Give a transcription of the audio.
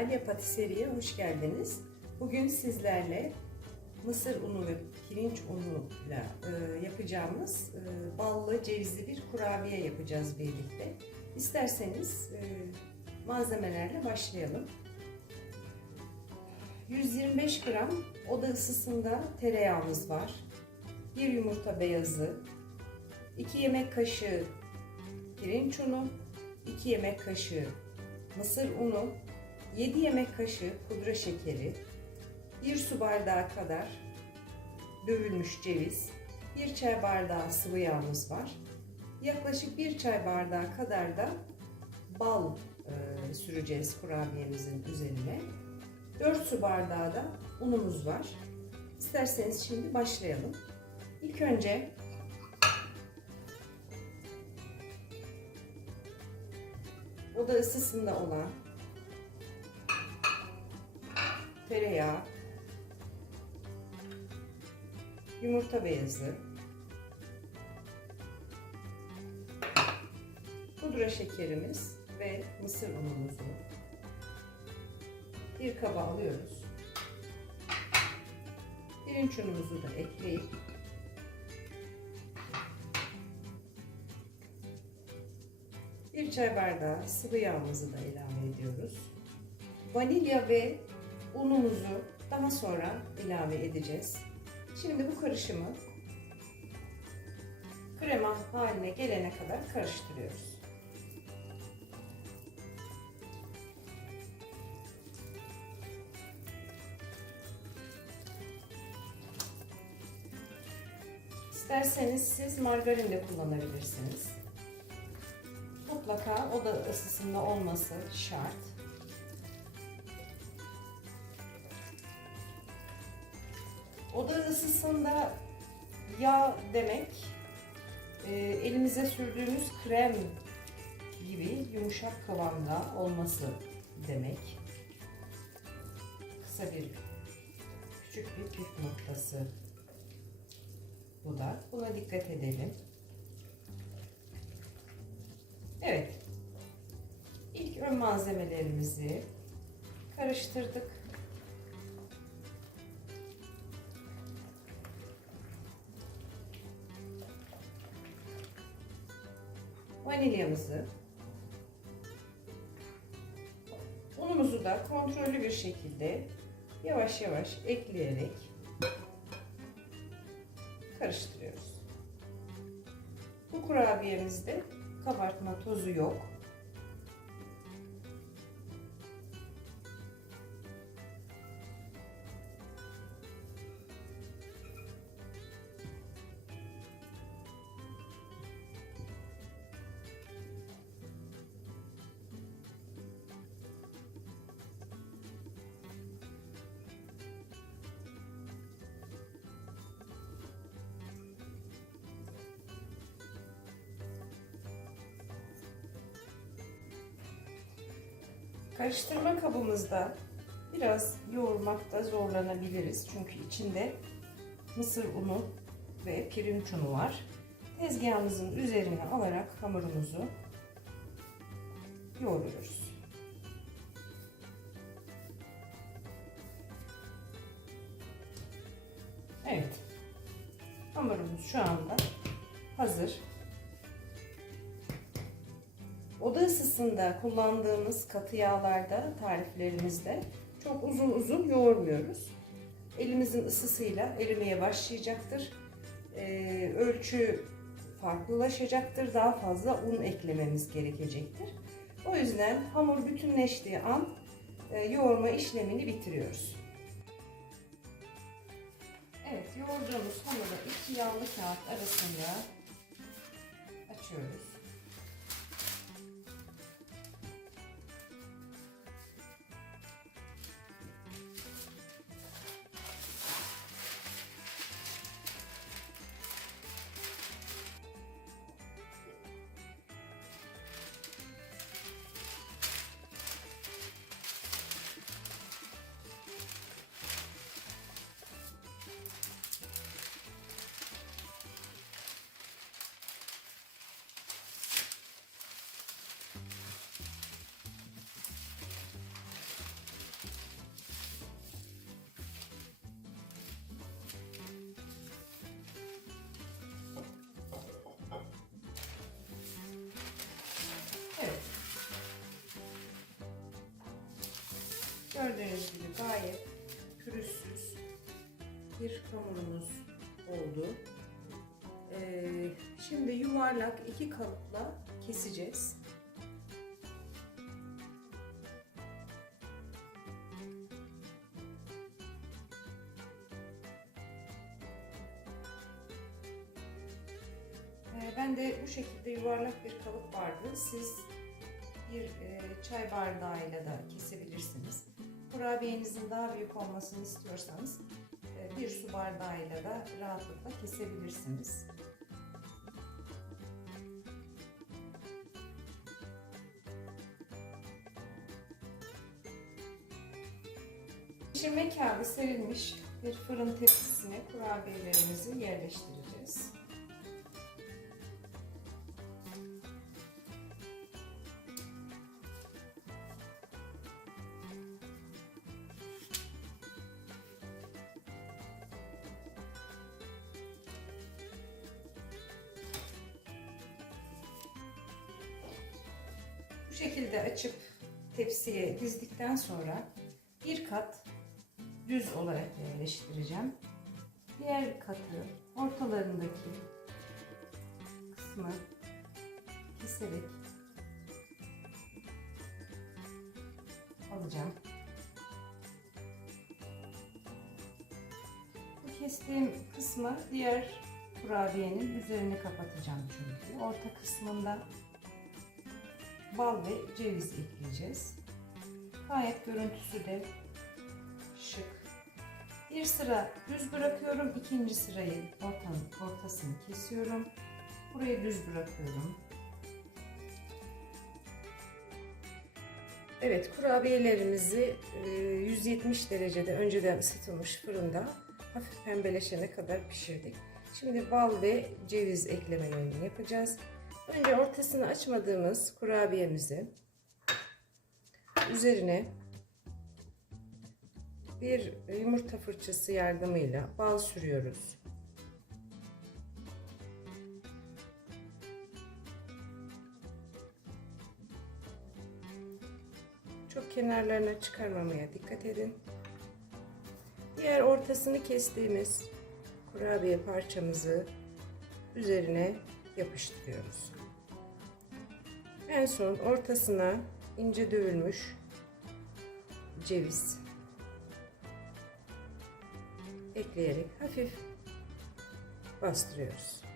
Alya Patisserie'ye hoş geldiniz. Bugün sizlerle mısır unu ve pirinç unuyla e, yapacağımız e, ballı cevizli bir kurabiye yapacağız birlikte. İsterseniz e, malzemelerle başlayalım. 125 gram oda ısısında tereyağımız var. 1 yumurta beyazı, 2 yemek kaşığı pirinç unu, 2 yemek kaşığı mısır unu, 7 yemek kaşığı pudra şekeri, 1 su bardağı kadar dövülmüş ceviz, 1 çay bardağı sıvı yağımız var. Yaklaşık 1 çay bardağı kadar da bal e, süreceğiz kurabiyemizin üzerine. 4 su bardağı da unumuz var. İsterseniz şimdi başlayalım. İlk önce oda ısısında olan tereyağı, yumurta beyazı, pudra şekerimiz ve mısır unumuzu bir kaba alıyoruz. Pirinç unumuzu da ekleyip bir çay bardağı sıvı yağımızı da ilave ediyoruz. Vanilya ve unumuzu daha sonra ilave edeceğiz. Şimdi bu karışımı krema haline gelene kadar karıştırıyoruz. İsterseniz siz margarin de kullanabilirsiniz. Mutlaka oda ısısında olması şart. Oda ısısında yağ demek e, elimize sürdüğümüz krem gibi yumuşak kıvamda olması demek. Kısa bir küçük bir püf noktası bu da. Buna dikkat edelim. Evet. İlk ön malzemelerimizi karıştırdık. Vanilyamızı unumuzu da kontrollü bir şekilde yavaş yavaş ekleyerek karıştırıyoruz. Bu kurabiyemizde kabartma tozu yok. Karıştırma kabımızda biraz yoğurmakta zorlanabiliriz. Çünkü içinde mısır unu ve pirinç unu var. Tezgahımızın üzerine alarak hamurumuzu yoğuruyoruz. Evet. Hamurumuz şu anda hazır. Oda ısısında kullandığımız katı yağlarda tariflerimizde çok uzun uzun yoğurmuyoruz. Elimizin ısısıyla erimeye başlayacaktır. Ee, ölçü farklılaşacaktır. Daha fazla un eklememiz gerekecektir. O yüzden hamur bütünleştiği an e, yoğurma işlemini bitiriyoruz. Evet, yoğurduğumuz hamuru iki yağlı kağıt arasında açıyoruz. Gördüğünüz gibi gayet pürüzsüz bir hamurumuz oldu. Ee, şimdi yuvarlak iki kalıpla keseceğiz. Ee, Ben de bu şekilde yuvarlak bir kalıp vardı. Siz bir e, çay bardağıyla da kesebilirsiniz. Kurabiyenizin daha büyük olmasını istiyorsanız e, bir su bardağıyla da rahatlıkla kesebilirsiniz. Pişirme kağıdı serilmiş bir fırın tepsisine kurabiyelerimizi yerleştireceğiz. Şekilde açıp tepsiye dizdikten sonra bir kat düz olarak yerleştireceğim. Diğer katı ortalarındaki kısmı keserek alacağım. Bu kestiğim kısmı diğer kurabiyenin üzerine kapatacağım çünkü. Orta kısmında bal ve ceviz ekleyeceğiz. Gayet görüntüsü de şık. Bir sıra düz bırakıyorum. ikinci sırayı ortanın, ortasını kesiyorum. Burayı düz bırakıyorum. Evet kurabiyelerimizi e, 170 derecede önceden ısıtılmış fırında hafif pembeleşene kadar pişirdik. Şimdi bal ve ceviz eklemelerini yapacağız. Önce ortasını açmadığımız kurabiyemizi üzerine bir yumurta fırçası yardımıyla bal sürüyoruz. Çok kenarlarına çıkarmamaya dikkat edin. Diğer ortasını kestiğimiz kurabiye parçamızı üzerine yapıştırıyoruz. En son ortasına ince dövülmüş ceviz ekleyerek hafif bastırıyoruz.